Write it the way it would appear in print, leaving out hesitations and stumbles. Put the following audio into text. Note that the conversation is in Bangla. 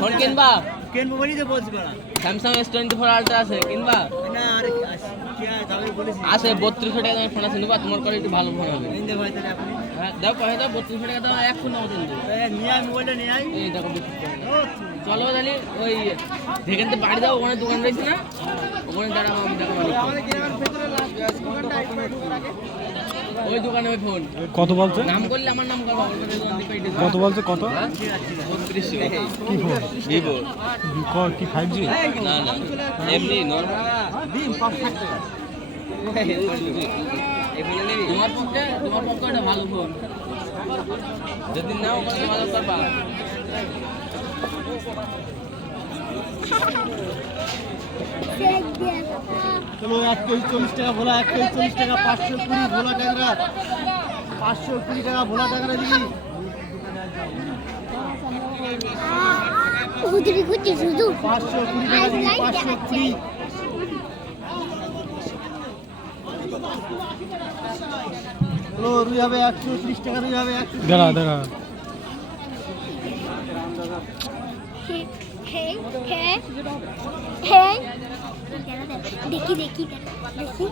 ফোন কিনবা? কিনবো বলি তো বলছি বড়া। স্যামসাং S24 আলট্রা আছে কিনবা? না আরে কি দামে বলেছি। আছে 3200 টাকা দামের ফোন আছে নিবা, তোমার করে একটু ভালো ফোন হবে। নিন দে ভাই তাহলে আপনি। হ্যাঁ দাও পয়সা দাও, 3200 টাকা দাও, এক ফোন নাও কিন্তু। নিয়ে আয় মোবাইলটা নিয়ে আয়। এই দেখো বিক্রি করো। চলো তাহলে ওই যেখান থেকে বাড়ি দাও, ওখানে দোকান রয়েছে না, ওখানে দাঁড়াবো আমি দেখো ওই দোকানে ওই ফোন কত বলছে? নাম করলে আমার নাম করবো, কত বলছে? কত? 3200 কি ফোন? ভিভো। কি 5G? না না এমনি নরমাল। তোমার পক্ষে একটা ভালো ফোন, যদি নাও ওখানে ভালো করবা। চলো 1 কেজি 40 টাকা ভোলা, 1 কেজি 40 টাকা, 520 ভোলা ট্যাংরা, 520 টাকা ভোলা ট্যাংরা দিবি। হুজুরি খুঁজছি শুধু 520 টাকা দিবি, 520। চলো রুই হবে 130 টাকা, রুই হবে 130। দাঁড়া দাঁড়া। দেখি দেখি দেখি